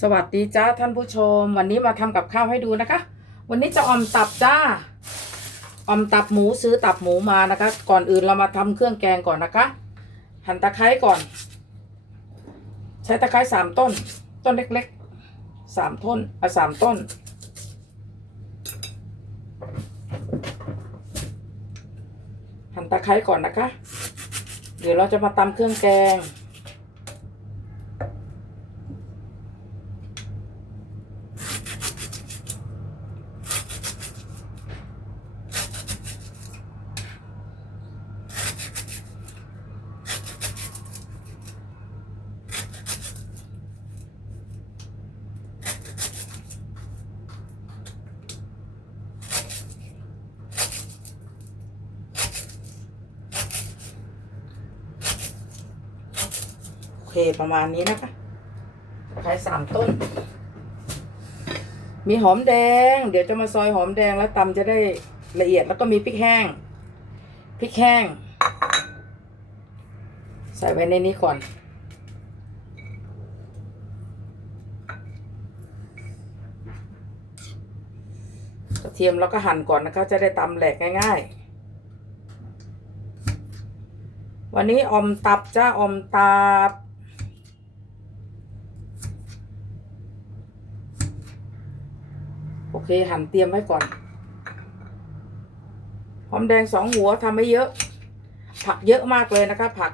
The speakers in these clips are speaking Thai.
สวัสดีจ้าท่านผู้ชม วันนี้มาทำกับข้าวให้ดูนะคะ วันนี้จะออมตับจ้าออมตับหมูซื้อตับหมูมานะคะ ก่อนอื่นเรามาทำเครื่องแกงก่อนนะคะ หั่นตะไคร้ก่อน ใช้ตะไคร้สามต้น ต้นเล็กๆสามต้นอะสามต้น หั่นตะไคร้ก่อนนะคะ เดี๋ยวเราจะมาตำเครื่องแกง เคประมาณนี้นะคะใช้สามต้น มีหอมแดง เดี๋ยวจะมาซอยหอมแดงแล้วตำจะได้ละเอียดแล้วก็มีพริกแห้งพริกแห้ง ใส่ไว้ในนี้ก่อน กระเทียมแล้วก็หั่นก่อนนะคะ จะได้ตำแหลกง่ายๆ วันนี้อมตับจ้าอมตับ โอ เคหั่นเตรียมไว้ก่อน หอมแดงสองหัวทำไม่เยอะ ผักเยอะมากเลยนะคะ ผัก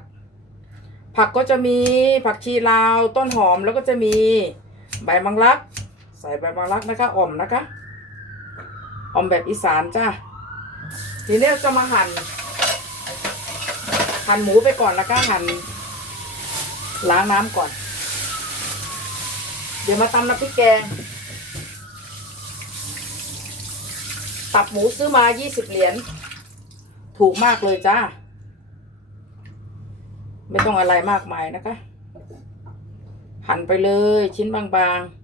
ผักก็จะมีผักชีลาวต้นหอมแล้วก็จะมีใบมังลัก ใส่ใบมังลักนะคะอ่อมนะคะอ่อมแบบอีสานจ้าทีนี้เราจะมาหั่น หั่นหมูไปก่อนแล้วก็หั่นล้างน้ำก่อน เดี๋ยวมาตำน้ำพริกแกง ตับหมูซื้อมา 20 เหรียญ ถูกมากเลยจ้า ไม่ต้องอะไรมากมายนะคะ หั่นไปเลยชิ้นบางๆ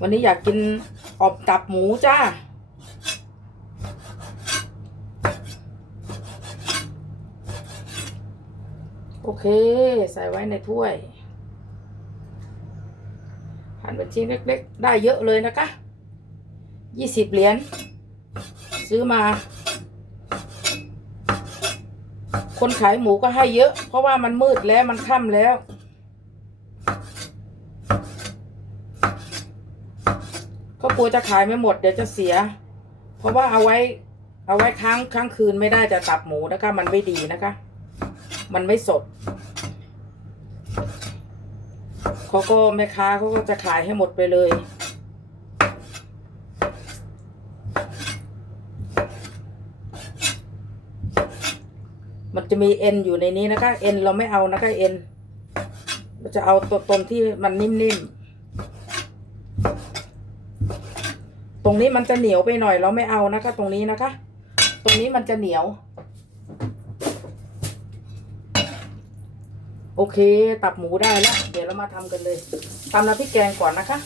วันนี้อยากกินอบตับหมูจ้า โอเค ใส่ไว้ในถ้วยหั่นเป็นชิ้นเล็กๆ ได้เยอะเลยนะคะยี่สิบเหรียญซื้อมา คนขายหมูก็ให้เยอะ เพราะว่ามันมืดแล้วมันค่ำแล้วเขากลัวจะขายไม่หมดเดี๋ยวจะเสีย เพราะว่าเอาไว้ เอาไว้ค้างค้างคืนไม่ได้จะตับหมูนะคะ มันไม่ดีนะคะ มันไม่สดเขาก็แม่ค้าเขาก็จะขายให้หมดไปเลย มันจะมีเอ็นอยู่ในนี้นะคะ เอ็นเราไม่เอานะคะเอ็นเราจะเอาตัวตนที่มันนิ่มๆ ตรงนี้มันจะเหนียวไปหน่อยเราไม่เอานะคะ ตรงนี้นะคะ ตรงนี้มันจะเหนียว โอเค ตับหมูได้แล้ว เดี๋ยวเรามาทำกันเลยตำน้ำพริกแกงก่อนนะคะ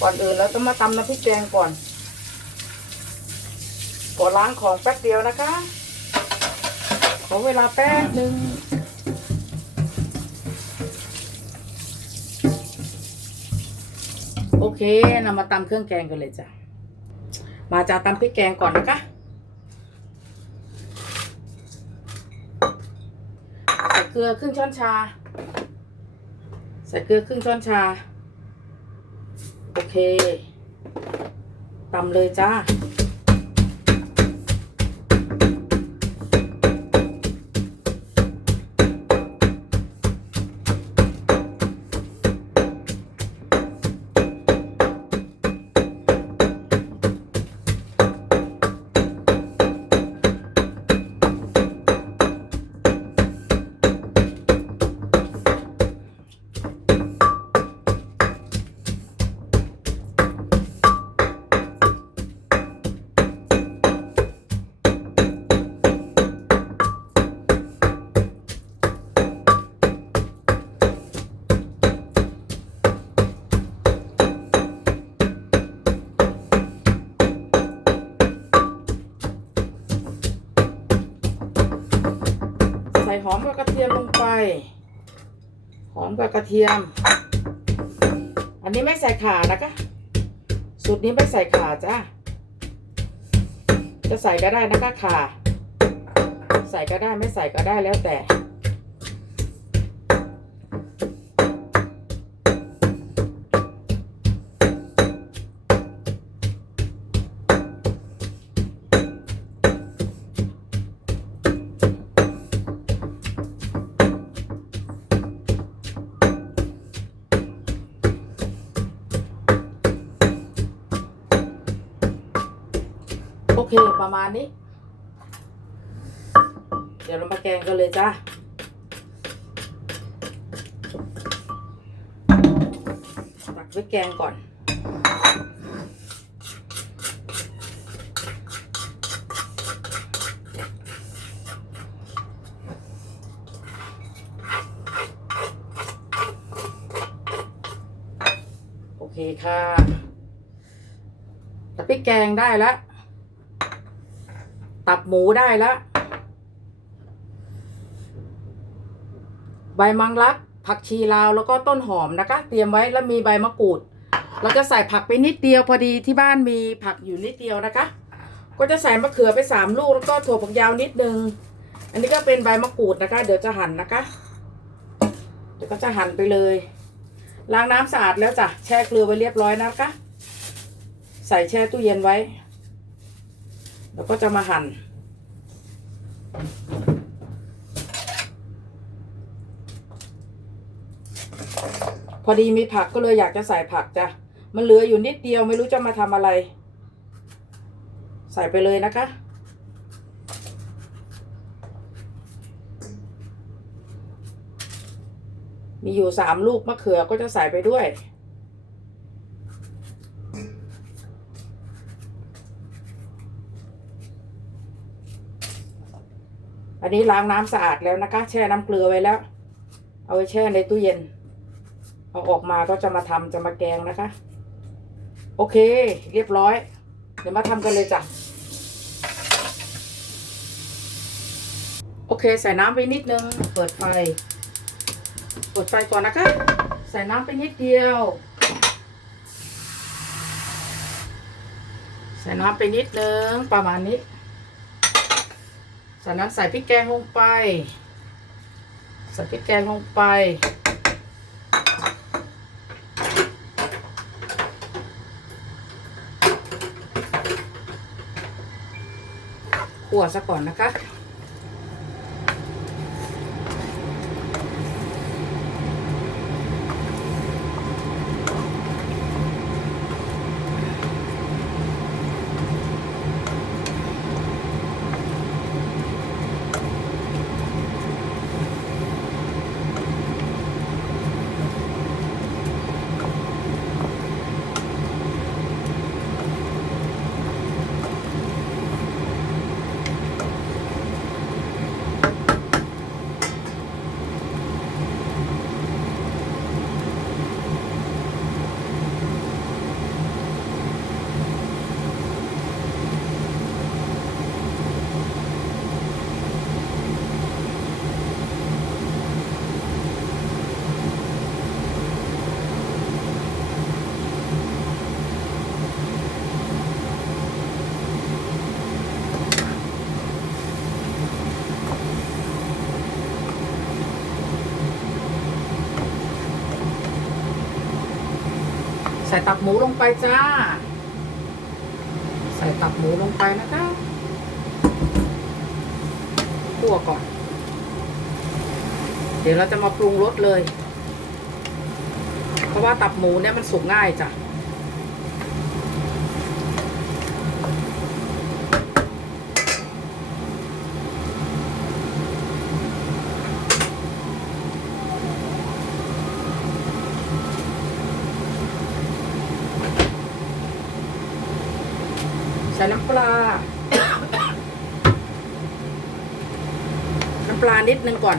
ก่อนอื่นเราต้องมาตำน้ำพริกแกงก่อนก่อนล้างของแป๊บเดียวนะคะ ขอเวลาแป๊บหนึ่งโอเคนำมาตำเครื่องแกงกันเลยจ้ะ มาจากตำพริกแกงก่อนนะคะ ส่เกลือครึ่งช้อนชา ใส่เกลือครึ่งช้อนชา โอเคตำเลยจ้า หอมกับกระเทียมลงไป หอมกับกระเทียม อันนี้ไม่ใส่ขานะคะสูตรนี้ไม่ใส่ขาจ้าจะใส่ก็ได้นะคะขาใส่ก็ได้ไม่ใส่ก็ได้แล้วแต่ โอเคประมาณนี้ เดี๋ยวเรามาแกงกันเลยจ้าตักไว้แกงก่อนโอเคค่ะตักพริกแกงได้แล้ว ตับหมูได้แล้ว ใบมังลัก ผักชีลาวแล้วก็ต้นหอมนะคะ เตรียมไว้แล้วมีใบมะกรูด เราจะใส่ผักไปนิดเดียวพอดีที่บ้านมีผักอยู่นิดเดียวนะคะ ก็จะใส่มะเขือไปสามลูกแล้วก็ถั่วฝักยาวนิดนึง อันนี้ก็เป็นใบมะกรูดนะคะ เดี๋ยวจะหั่นนะคะ เดี๋ยวก็จะหั่นไปเลยล้างน้ำสะอาดแล้วจ้ะแช่เกลือไว้เรียบร้อยนะคะ ใส่แช่ตู้เย็นไว้ แล้วก็จะมาหั่น พอดีมีผักก็เลยอยากจะใส่ผักจ้ะ มันเหลืออยู่นิดเดียวไม่รู้จะมาทำอะไร ใส่ไปเลยนะคะมีอยู่สามลูกมะเขือก็จะใส่ไปด้วย อันนี้ล้างน้ำสะอาดแล้วนะคะ แช่น้ำเกลือไว้แล้ว เอาไว้แช่ในตู้เย็น เอาออกมาก็จะมาทำจะมาแกงนะคะ โอเค เรียบร้อย เดี๋ยวมาทำกันเลยจ้ะ โอเค ใส่น้ำไปนิดนึง เปิดไฟ เปิดไฟก่อนนะคะ ใส่น้ำไปนิดเดียว ใส่น้ำไปนิดนึงประมาณนี้ จากนั้นใส่พริกแกงลงไป ใส่พริกแกงลงไปขั่วซะก่อนนะคะ ใส่ตับหมูลงไปจ้า ใส่ตับหมูลงไปนะคะคั่วก่อน เดี๋ยวเราจะมาปรุงรสเลย เพราะว่าตับหมูเนี่ยมันสุกง่ายจ้ะ ใส่น้ำปลา น้ำ ปลานิดนึงก่อน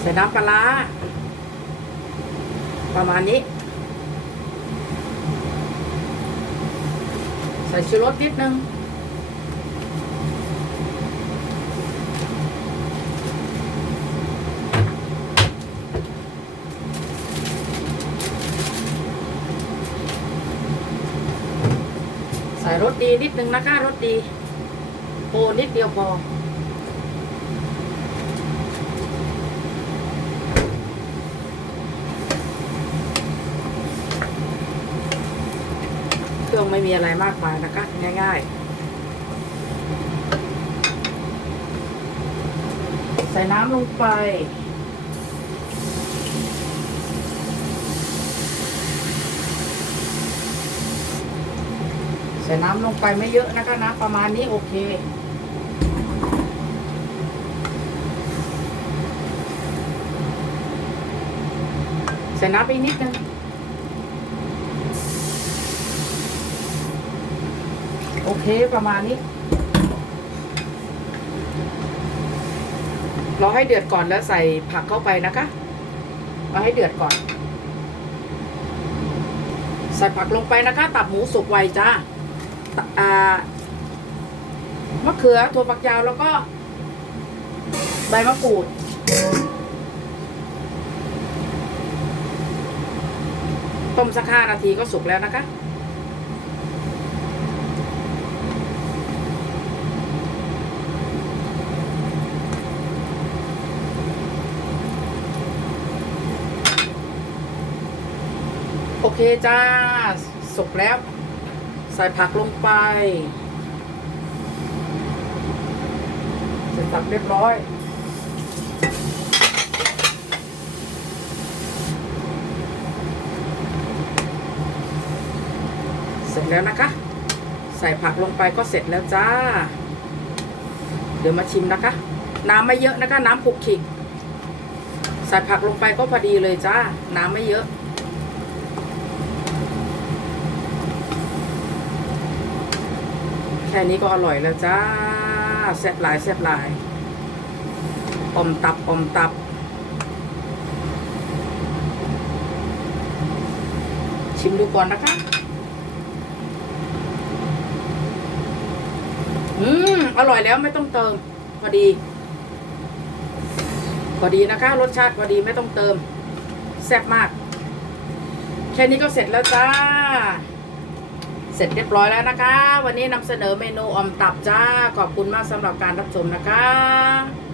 ใส่น้ำปลาประมาณนี้ ใส่ชูรสนิดนึง รสดีนิดนึงนะคะรสดีโอนิดเดียวพอเครื่องไม่มีอะไรมากมายนะคะง่ายๆ ใส่น้ำลงไป ส่น้ำลงไปไม่เยอะนะคะน้ำประมาณนี้โอเค ใส่น้ำไปนิดนึงโอเคประมาณนี้รอให้เดือดก่อนแล้วใส่ผักเข้าไปนะคะรอให้เดือดก่อน ใส่ผักลงไปนะคะ ตับหมูสุกไวจ้าตะอ่า มะเขือถั่วฝักยาวแล้วก็ ใบมะกรูด ต้มสักห้านาทีก็สุกแล้วนะคะโอเคจ้าสุกแล้ว ใส่ผักลงไปเสร็จสับเรียบร้อยเสร็จแล้วนะคะ ใส่ผักลงไปก็เสร็จแล้วจ้า เดี๋ยวมาชิมนะคะ น้ำไม่เยอะนะคะ น้ำขุกขิกใส่ผักลงไปก็พอดีเลยจ้า น้ำไม่เยอะ ค่นี้ก็อร่อยแล้วจ้าแซ่บหลายแซ่บหลายอมตับอมตับ ชิมดูก่อนนะคะ อืม อร่อยแล้วไม่ต้องเติม พอดี พอดีนะคะ รสชาติพอดีไม่ต้องเติม แซ่บมาก แค่นี้ก็เสร็จแล้วจ้า เสร็จเรียบร้อยแล้วนะคะ วันนี้นำเสนอเมนูออมตับจ้า ขอบคุณมากสำหรับการรับชมนะคะ